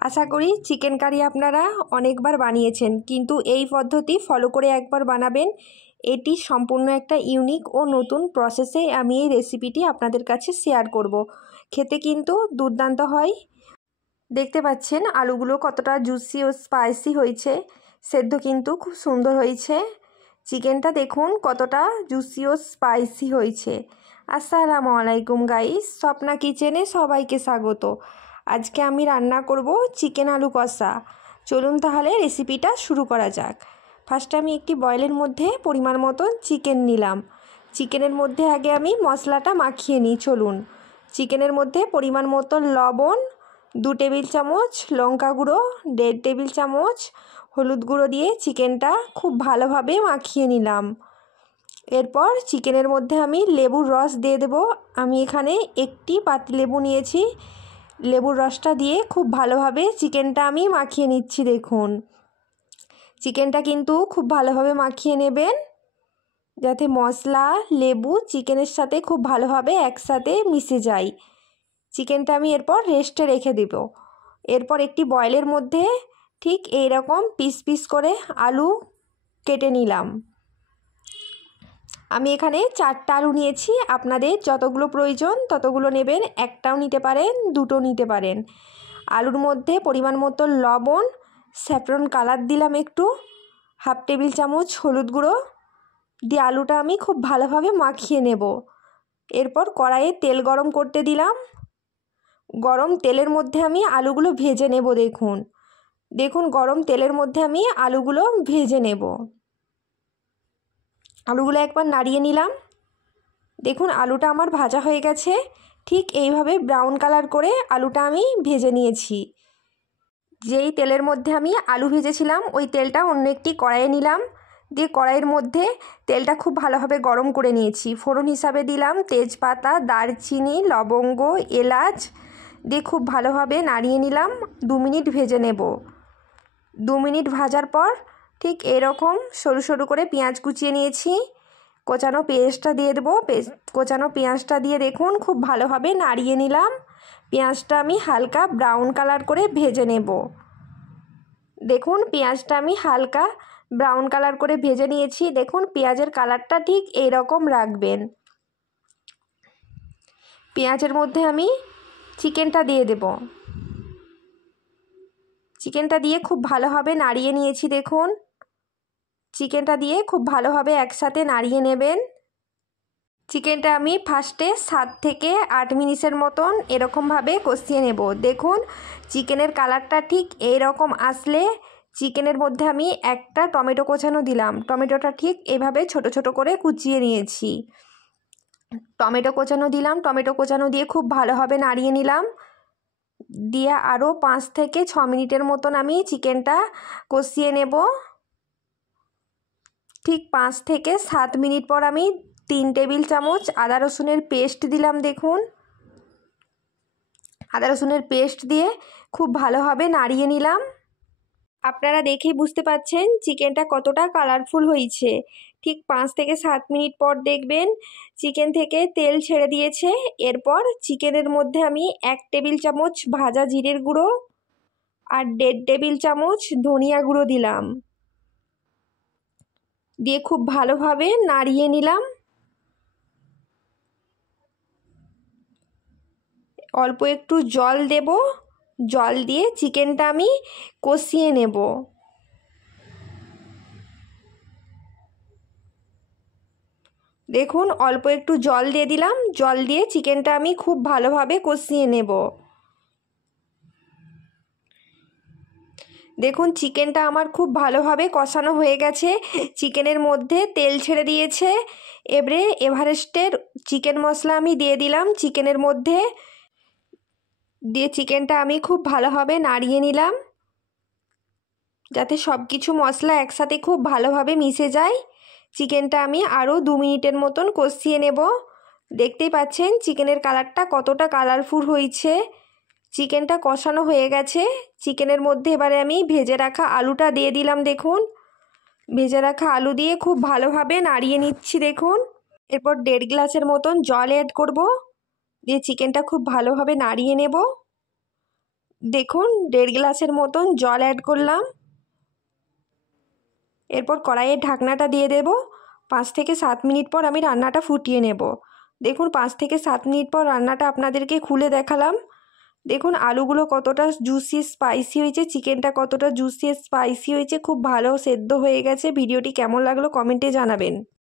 আশা করি chicken curry আপনারা অনেকবার বানিয়েছেন, কিন্তু এই পদ্ধতি ফলো করে একবার বানাবেন। এটি সম্পূর্ণ একটা ইউনিক ও নতুন প্রসেসে আমি এই রেসিপিটি আপনাদের কাছে শেয়ার করব। খেতে কিন্তু দুর্দান্ত হয়। দেখতে পাচ্ছেন আলুগুলো কতটা জুসি ও স্পাইসি হয়েছে, সেদ্ধ কিন্তু খুব সুন্দর হয়েছে। চিকেনটা দেখুন কতটা জুসি ও স্পাইসি হয়েছে। আসসালামু আলাইকুম গাইস, স্বপ্না কিচেনে সবাইকে স্বাগত। আজকে আমি রান্না করব চিকেন আলু কষা। চলুন তাহলে রেসিপিটা শুরু করা যাক। ফার্স্টে আমি একটি বয়েলের মধ্যে পরিমাণ মতন চিকেন নিলাম। চিকেনের মধ্যে আগে আমি মশলাটা মাখিয়ে নিই। চলুন, চিকেনের মধ্যে পরিমাণ মতন লবণ, 2 টেবিল চামচ লঙ্কা গুঁড়ো, 1.5 টেবিল চামচ হলুদ গুঁড়ো দিয়ে চিকেনটা খুব ভালোভাবে মাখিয়ে নিলাম। এরপর চিকেনের মধ্যে আমি লেবুর রস দিয়ে দেব। আমি এখানে একটি পাতিলেবু নিয়েছি। লেবুর রসটা দিয়ে খুব ভালোভাবে চিকেনটা আমি মাখিয়ে নিচ্ছি। দেখুন, চিকেনটা কিন্তু খুব ভালোভাবে মাখিয়ে নেবেন, যাতে মশলা লেবু চিকেনের সাথে খুব ভালোভাবে একসাথে মিশে যায়। চিকেনটা আমি এরপর রেস্টে রেখে দেব। এরপর একটি বয়েলের মধ্যে ঠিক এই রকম পিস পিস করে আলু কেটে নিলাম। আমি এখানে 4টা আলু নিয়েছি। আপনাদের যতগুলো প্রয়োজন ততগুলো নেবেন, একটাও নিতে পারেন, দুটো নিতে পারেন। আলুর মধ্যে পরিমাণ মতো লবণ, স্যাফরন কালার দিলাম একটু, 1/2 টেবিল চামচ হলুদ গুঁড়ো দিয়ে আলুটা আমি খুব ভালোভাবে মাখিয়ে নেব। এরপর কড়াইয়ে তেল গরম করতে দিলাম। গরম তেলের মধ্যে আমি আলুগুলো ভেজে নেব। দেখুন গরম তেলের মধ্যে আমি আলুগুলো ভেজে নেব। আলুগুলো একবার নাড়িয়ে নিলাম। দেখুন আলুটা আমার ভাজা হয়ে গেছে। ঠিক এইভাবে ব্রাউন কালার করে আলুটা আমি ভেজে নিয়েছি। যেই তেলের মধ্যে আমি আলু ভেজেছিলাম ওই তেলটা অন্য একটি কড়াইয়ে নিলাম। দিয়ে কড়াইয়ের মধ্যে তেলটা খুব ভালোভাবে গরম করে নিয়েছি। ফোড়ন হিসাবে দিলাম তেজপাতা, দারচিনি, লবঙ্গ, এলাচ দিয়ে খুব ভালোভাবে নাড়িয়ে নিলাম। 2 মিনিট ভেজে নেব। 2 মিনিট ভাজার পর ঠিক এরকম সরু সরু করে পেঁয়াজ কুচিয়ে নিয়েছি। কোচানো পেঁয়াজটা দিয়ে দেবো। কোচানো পেঁয়াজটা দিয়ে দেখুন খুব ভালোভাবে নাড়িয়ে নিলাম। পেঁয়াজটা আমি হালকা ব্রাউন কালার করে ভেজে নেব। দেখুন পেঁয়াজটা আমি হালকা ব্রাউন কালার করে ভেজে নিয়েছি। দেখুন পেঁয়াজের কালারটা ঠিক এই রকম রাখবেন। পেঁয়াজের মধ্যে আমি চিকেনটা দিয়ে দেব। চিকেনটা দিয়ে খুব ভালোভাবে নাড়িয়ে নিয়েছি। দেখুন চিকেনটা দিয়ে খুব ভালোভাবে একসাথে নাড়িয়ে নেবেন। চিকেনটা আমি ফার্স্টে 7 থেকে 8 মিনিটের মতন এরকমভাবে কষিয়ে নেব। দেখুন চিকেনের কালারটা ঠিক এই রকম আসলে চিকেনের মধ্যে আমি একটা টমেটো কোচানো দিলাম। টমেটোটা ঠিক এইভাবে ছোট ছোট করে কুচিয়ে নিয়েছি। টমেটো কোচানো দিলাম। টমেটো কোচানো দিয়ে খুব ভালোভাবে নাড়িয়ে নিলাম। দিয়ে আরও 5 থেকে 6 মিনিটের মতন আমি চিকেনটা কষিয়ে নেব। ঠিক 5 থেকে 7 মিনিট পর আমি 3 টেবিল চামচ আদা রসুনের পেস্ট দিলাম। দেখুন আদা রসুনের পেস্ট দিয়ে খুব ভালোভাবে নাড়িয়ে নিলাম। আপনারা দেখেই বুঝতে পাচ্ছেন চিকেনটা কতটা কালারফুল হয়েছে। ঠিক 5 থেকে 7 মিনিট পর দেখবেন চিকেন থেকে তেল ছেড়ে দিয়েছে। এরপর চিকেনের মধ্যে আমি 1 টেবিল চামচ ভাজা জিরের গুঁড়ো আর 1.5 টেবিল চামচ ধনিয়া গুঁড়ো দিলাম। দিয়ে খুব ভালোভাবে নাড়িয়ে নিলাম। অল্প একটু জল দেব। জল দিয়ে চিকেনটা আমি কষিয়ে নেব। দেখুন অল্প একটু জল দিয়ে দিলাম। জল দিয়ে চিকেনটা আমি খুব ভালোভাবে কষিয়ে নেব। দেখুন চিকেনটা আমার খুব ভালোভাবে কষানো হয়ে গেছে। চিকেনের মধ্যে তেল ছেড়ে দিয়েছে। এবারে এভারেস্টের চিকেন মশলা আমি দিয়ে দিলাম চিকেনের মধ্যে। দিয়ে চিকেনটা আমি খুব ভালোভাবে নাড়িয়ে নিলাম, যাতে সব কিছু মশলা একসাথে খুব ভালোভাবে মিশে যায়। চিকেনটা আমি আরও 2 মিনিটের মতন কষিয়ে নেব। দেখতেই পাচ্ছেন চিকেনের কালারটা কতটা কালারফুল হয়েছে। চিকেনটা কষানো হয়ে গেছে। চিকেনের মধ্যে এবারে আমি ভেজে রাখা আলুটা দিয়ে দিলাম। দেখুন ভেজে রাখা আলু দিয়ে খুব ভালোভাবে নাড়িয়ে নিচ্ছি। দেখুন এরপর 1.5 গ্লাসের মতন জল অ্যাড করব। দিয়ে চিকেনটা খুব ভালোভাবে নাড়িয়ে নেব। দেখুন 1.5 গ্লাসের মতন জল অ্যাড করলাম। এরপর কড়াইয়ের ঢাকনাটা দিয়ে দেব। 5 থেকে 7 মিনিট পর আমি রান্নাটা ফুটিয়ে নেব। দেখুন 5 থেকে 7 মিনিট পর রান্নাটা আপনাদেরকে খুলে দেখালাম। দেখুন আলুগুলো কতটা জুসি স্পাইসি হয়েছে, চিকেনটা কতটা জুসি স্পাইসি হয়েছে, খুব ভালো সেদ্ধ হয়ে গেছে। ভিডিওটি কেমন লাগলো কমেন্টে জানাবেন।